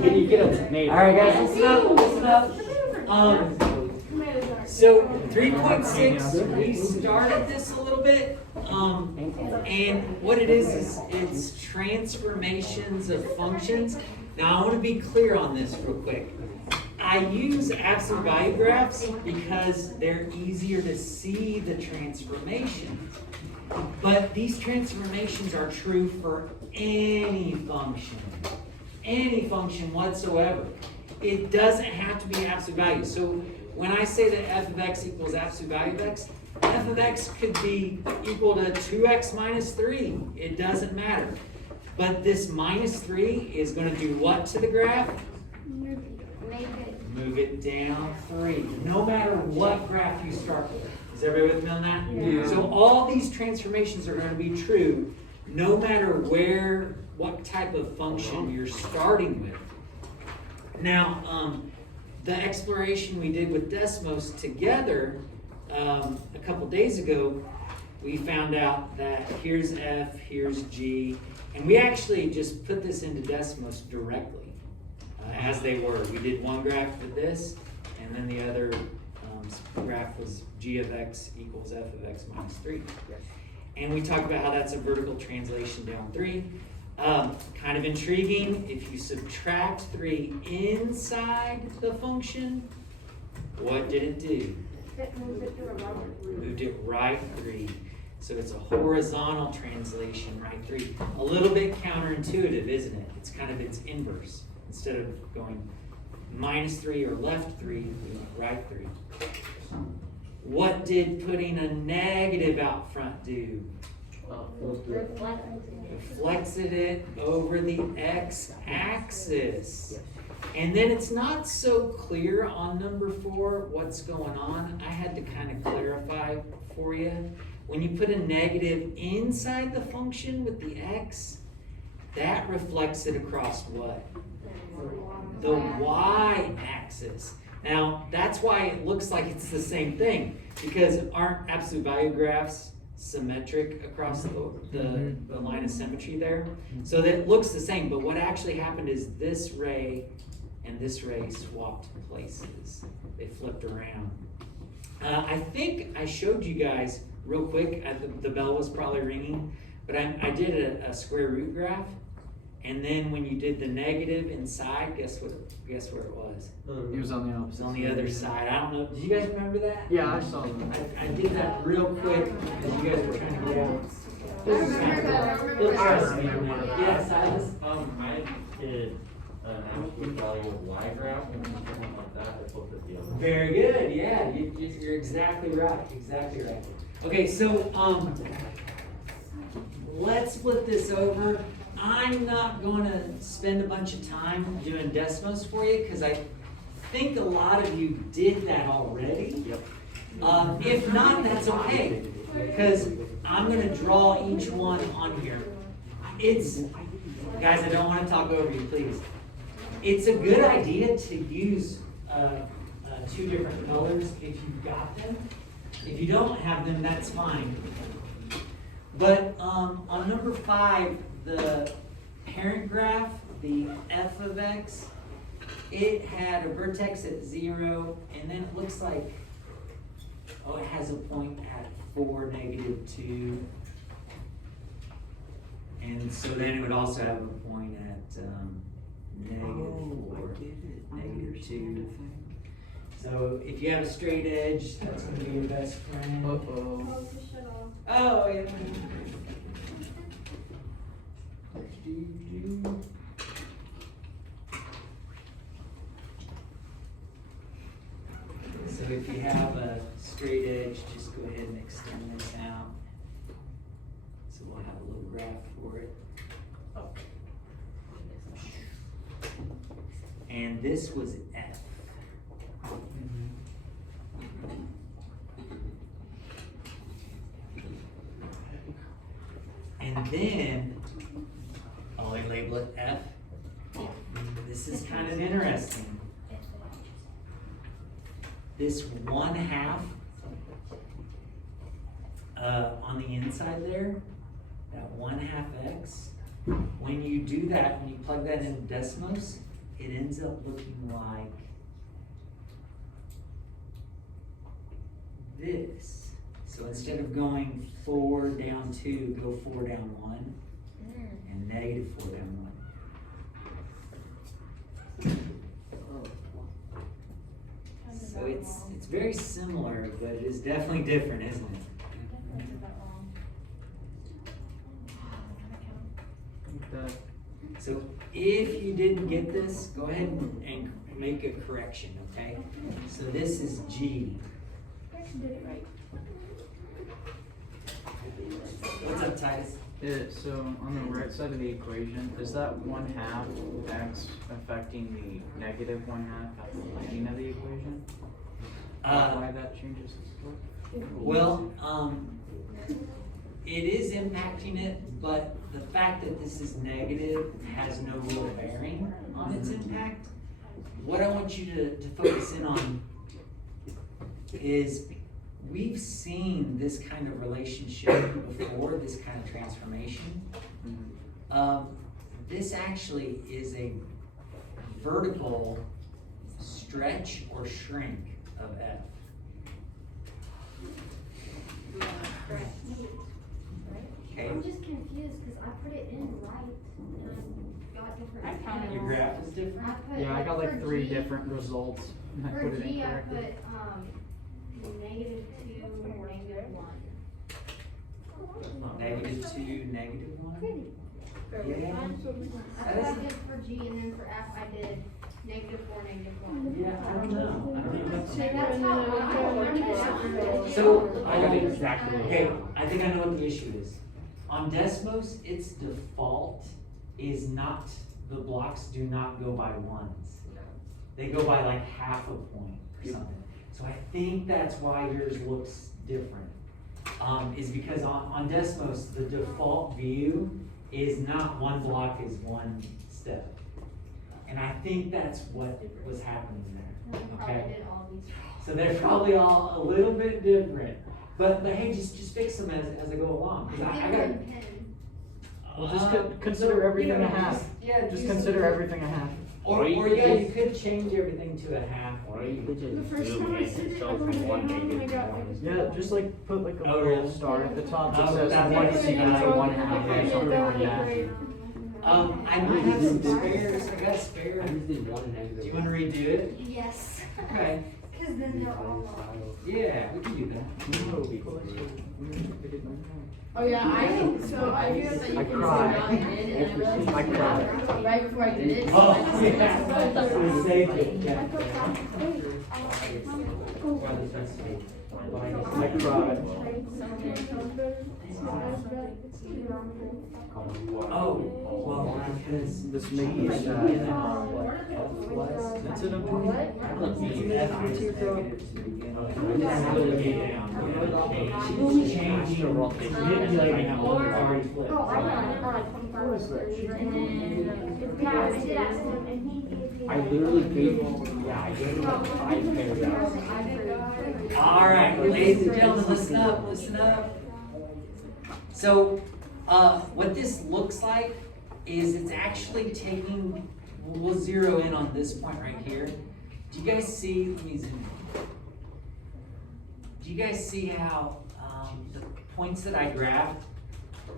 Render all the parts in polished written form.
Can you get them made? All right, guys, listen up. Listen up. So 3.6, we started this a little bit, and what it is it's transformations of functions. Now I want to be clear on this real quick. I use absolute value graphs because they're easier to see the transformations. But these transformations are true for any function whatsoever. It doesn't have to be absolute value. So when I say that f of x equals absolute value of x, f of x could be equal to 2x minus 3. It doesn't matter. But this minus 3 is going to do what to the graph? Move it down 3. No matter what graph you start with. Is everybody with me on that? Yeah. So all these transformations are going to be true no matter what type of function you're starting with. Now, the exploration we did with Desmos together a couple days ago, we found out that here's f, here's g, and we actually just put this into Desmos directly as they were. We did one graph for this, and then the other graph was g of x equals f of x minus 3. And we talked about how that's a vertical translation down 3. Kind of intriguing, if you subtract 3 inside the function, what did it do? Moved it right 3. So it's a horizontal translation, right 3. A little bit counterintuitive, isn't it? It's kind of its inverse. Instead of going minus 3 or left 3, we went right 3. What did putting a negative out front do? Reflected it over the x-axis. And then it's not so clear on number 4 what's going on. I had to kind of clarify for you. When you put a negative inside the function with the x, that reflects it across what? The y-axis. Now, that's why it looks like it's the same thing, because aren't absolute value graphs symmetric across the line of symmetry there? So that it looks the same, but what actually happened is this ray and this ray swapped places. They flipped around. I think I showed you guys real quick, the bell was probably ringing, but I did a square root graph, and then when you did the negative inside, guess where it was? It was on the It was opposite. on the other side. I don't know. Did you guys remember that? Yeah, I saw that. I did that real quick because you guys were trying to get out. Yes, Silas? I did an absolute value of y graph and something like that. I flipped it the other way. Very good. Yeah, you're exactly right. Exactly right. Okay, so let's flip this over. I'm not going to spend a bunch of time doing Desmos for you because I think a lot of you did that already. Yep. If not, that's okay, because I'm going to draw each one on here. Guys, I don't want to talk over you, please. It's a good idea to use 2 different colors if you've got them. If you don't have them, that's fine. But on number 5, the parent graph, the f of x, it had a vertex at 0, and then it looks like, it has a point at 4, -2. And so then it would also have a point at -4, -2. So if you have a straight edge, that's going to be your best friend. Oh, yeah. So if you have a straight edge, just go ahead and extend this out. So we'll have a little graph for it. And this was F. And then, I'll label it F. This is kind of interesting. This 1/2 on the inside there, that 1/2 x, when you do that, when you plug that into Desmos, it ends up looking like this. So instead of going 4 down 2, go 4 down 1, and negative 4 down 1. So it's very similar, but it is definitely different, isn't it? So if you didn't get this, go ahead and make a correction, okay? So this is G. What's up, Titus? So on the right side of the equation, is that 1/2 x affecting the negative 1/2 at the beginning of the equation? Why that changes the slope? Well, it is impacting it, but the fact that this is negative has no real bearing on its impact. What I want you to focus in on is we've seen this kind of relationship before, this kind of transformation. This actually is a vertical stretch or shrink of F. Okay, I'm just confused because I put it in right and I got different. your graph is different? Yeah, I got like for 3 G- different results and I For put it G, in I correctly. put, -2, -1. -2, -1? Yeah. That's what I did for G, and then for F, I did -4, -1. Yeah, I don't know. I don't know. So that's how I remember that. So, I got it exactly. Okay, I think I know what the issue is. On Desmos, its default is not, the blocks do not go by ones. They go by like half a point or something. So I think that's why yours looks different. Is because on Desmos, the default view is not one block is one step. And I think that's what was happening there, I probably okay? did all these. So they're probably all a little bit different. But hey, just fix them as I go along. 'Cause I did got. one pen. Well, just consider everything you a know, half. Yeah, Just do consider some- everything a half. Or yeah, you could change everything to a half. Or you could The just first zoom time I in, said it, so I from wrote it 1 down, negative and I got to 1 is Yeah, just like put like a Oh, little really? star at the top Oh, that says that's 1 right. is equal to 1/2 or Yeah, something that like would be that. great. I might have some spares. I got spare. did 1 negative. Do you want to redo it? Yes. Okay. Because then they're all wrong. Yeah, we can do that. Oh yeah, I figured out that you I can cried. zoom out and in, and I realized I cried. right before I did it. so Oh, I just- yeah. We saved it. Yeah. I cried. Oh, well, because This may be That's sad. it. That's it, I'm doing it. Oh, I got 25. And then, yeah, I did ask him, and he gave me. I literally gave him, I gave him like 5 paragraphs. All right, ladies and gentlemen, listen up, listen up. So, what this looks like is it's actually taking, we'll zero in on this point right here. Do you guys see, let me zoom in. Do you guys see how, the points that I grabbed,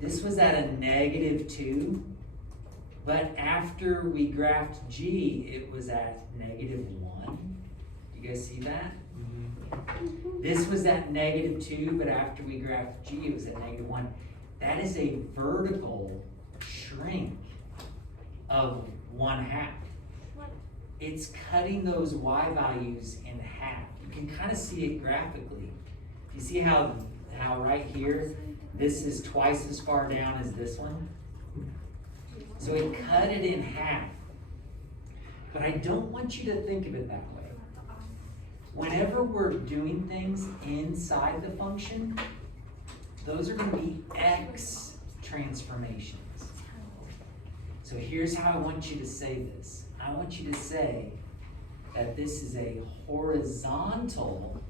this was at a -2, but after we graphed G, it was at -1. Do you guys see that? This was at -2, but after we graphed G, it was at -1. That is a vertical shrink of 1/2. It's cutting those Y values in half. You can kind of see it graphically. You see how right here, this is twice as far down as this one? So it cut it in half. But I don't want you to think of it that way. Whenever we're doing things inside the function, those are going to be X transformations. So here's how I want you to say this. I want you to say that this is a horizontal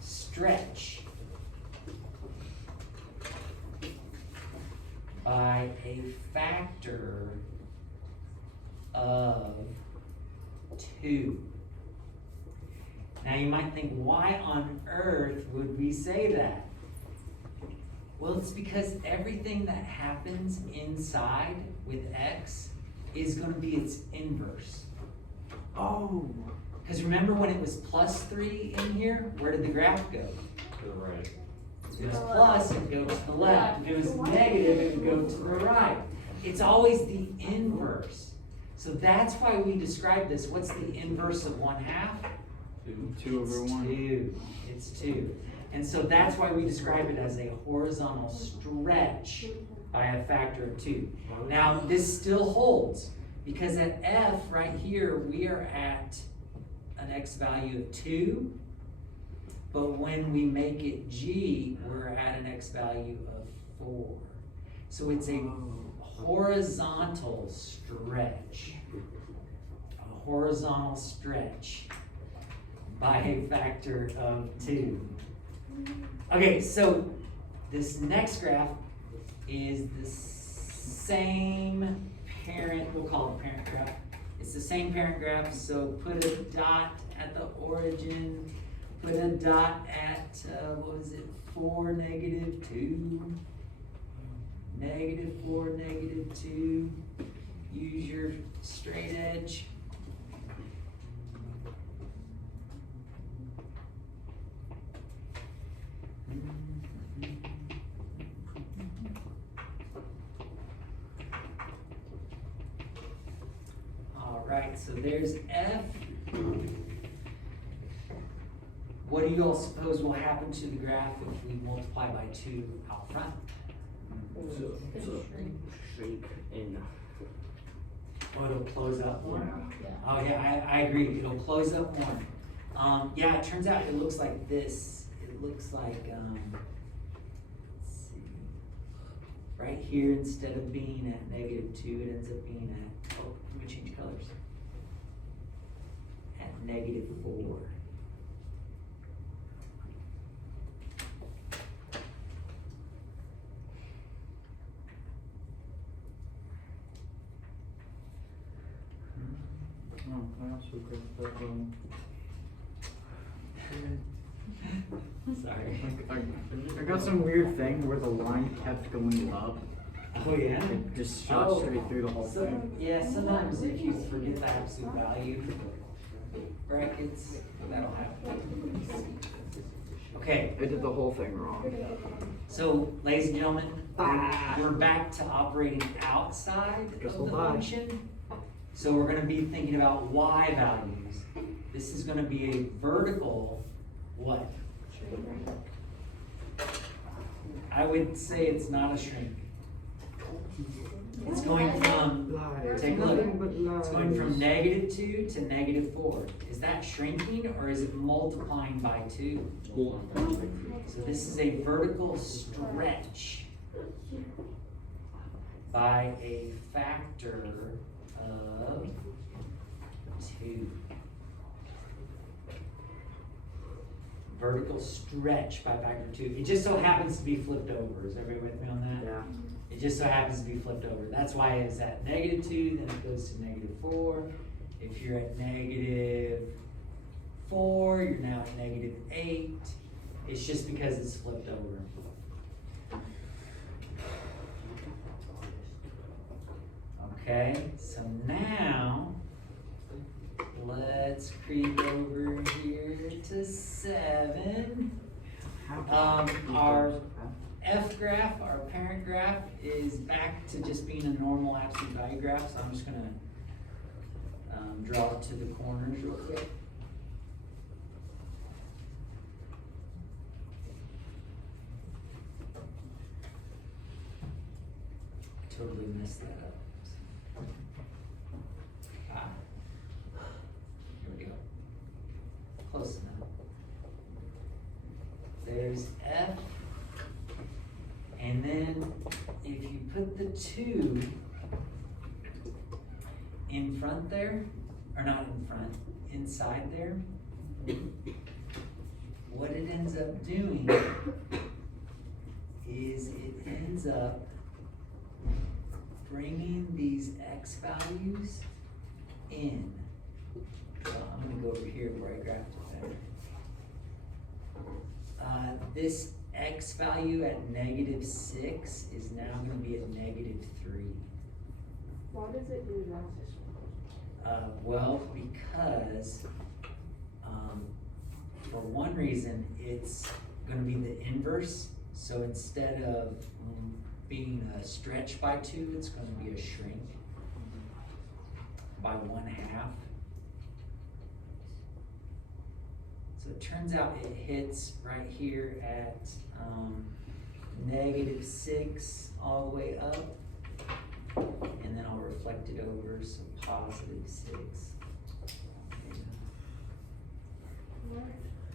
stretch by a factor of 2. Now you might think, why on earth would we say that? Well, it's because everything that happens inside with x is going to be its inverse. Oh. Because remember when it was plus 3 in here, where did the graph go? To the right. If it was plus, it would go to the left. If it was negative, it would go to the right. It's always the inverse. So that's why we describe this. What's the inverse of 1/2? 2 over 1. 2. It's 2. And so that's why we describe it as a horizontal stretch by a factor of 2. Now, this still holds because at f right here, we are at an x value of 2. But when we make it g, we're at an x value of 4. So it's a horizontal stretch. A horizontal stretch by a factor of 2. Okay, so this next graph is the same parent, we'll call it parent graph. It's the same parent graph, so put a dot at the origin, put a dot at, 4, -2, -4, -2. Use your straight edge. All right, so there's F. What do you all suppose will happen to the graph if we multiply by 2 out front? Shrink in. Oh, it'll close up more? Yeah. Oh, yeah, I agree, it'll close up more. Yeah, it turns out it looks like this. It looks like, let's see. Right here, instead of being at -2, it ends up being at, oh, let me change colors. At -4. Oh, I also got that Sorry. I got some weird thing where the line kept going up. Oh, yeah? It just shot straight through the whole So, thing. yeah, sometimes if you forget the absolute value brackets, that'll happen. Okay, It did the whole thing wrong. so ladies and gentlemen, Ah. we're back to operating outside Guess of we'll the die. function. So we're gonna be thinking about y values. This is gonna be a vertical what? I would say it's not a shrink. It's going from, take a look, it's going from -2 to -4. Is that shrinking or is it multiplying by 2? So this is a vertical stretch by a factor of 2. Vertical stretch by a factor of 2. It just so happens to be flipped over. Is everybody with me on that? Yeah. It just so happens to be flipped over. That's why it's at -2, then it goes to -4. If you're at -4, you're now at -8. It's just because it's flipped over. Okay, so now let's creep over here to 7. Our F graph, our parent graph, is back to just being a normal absolute value graph, so I'm just gonna draw it to the corners real quick. Totally messed that up. Here we go. Close enough. There's F. And then if you put the 2 in front there, or not in front, inside there, what it ends up doing is it ends up bringing these x values in. So I'm gonna go over here where I graphed it better. This x value at -6 is now gonna be at -3. Why does it do that? Well, because, for one reason, it's gonna be the inverse. So instead of being a stretch by 2, it's gonna be a shrink by 1/2. So it turns out it hits right here at -6 all the way up. And then I'll reflect it over, so +6.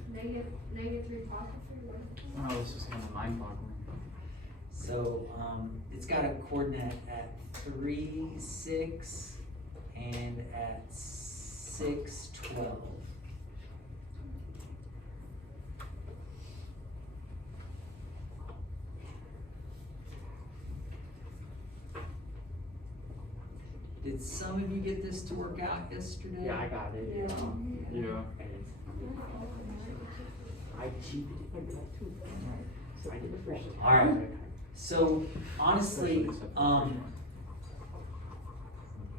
Negative 3 positive 3, what? Oh, this is kind of mind-boggling. So, it's got a coordinate at 3, 6, and at 6, 12. Did some of you get this to work out yesterday? Yeah, I got it. Yeah. I cheated. So I did the first. All right. So honestly,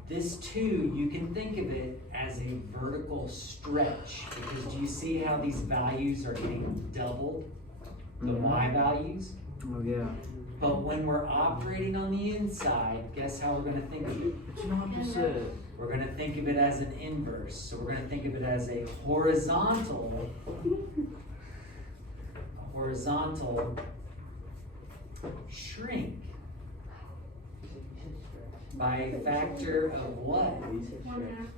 this 2, you can think of it as a vertical stretch, because do you see how these values are getting doubled? The y values? Oh, yeah. But when we're operating on the inside, guess how we're gonna think of it? It's an opposite. We're gonna think of it as an inverse. So we're gonna think of it as a horizontal shrink by a factor of what? 1/2.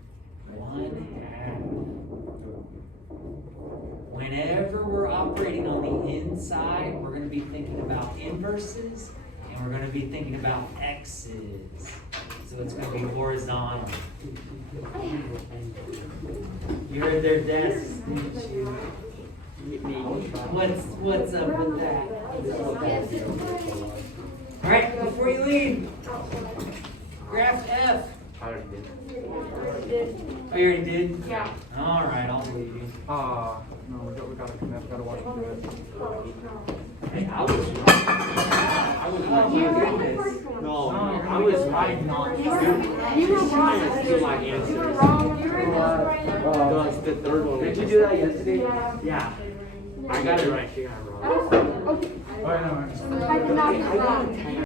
Whenever we're operating on the inside, we're going to be thinking about inverses, and we're going to be thinking about x's. So it's going to be horizontal. You heard their desks, didn't you? What's up with that? All right, before you leave, graph F. I already did. Oh, you already did? Yeah. All right, I'll believe you. No, we gotta commit, we gotta watch it do it. Hey, I was Oh my goodness. no, I was right. You were wrong. Still my answer. You were wrong. You were wrong. That's the third one. Did you do that yesterday? Yeah. I got it right. She got it wrong. Okay. Oh, no, I did not do wrong.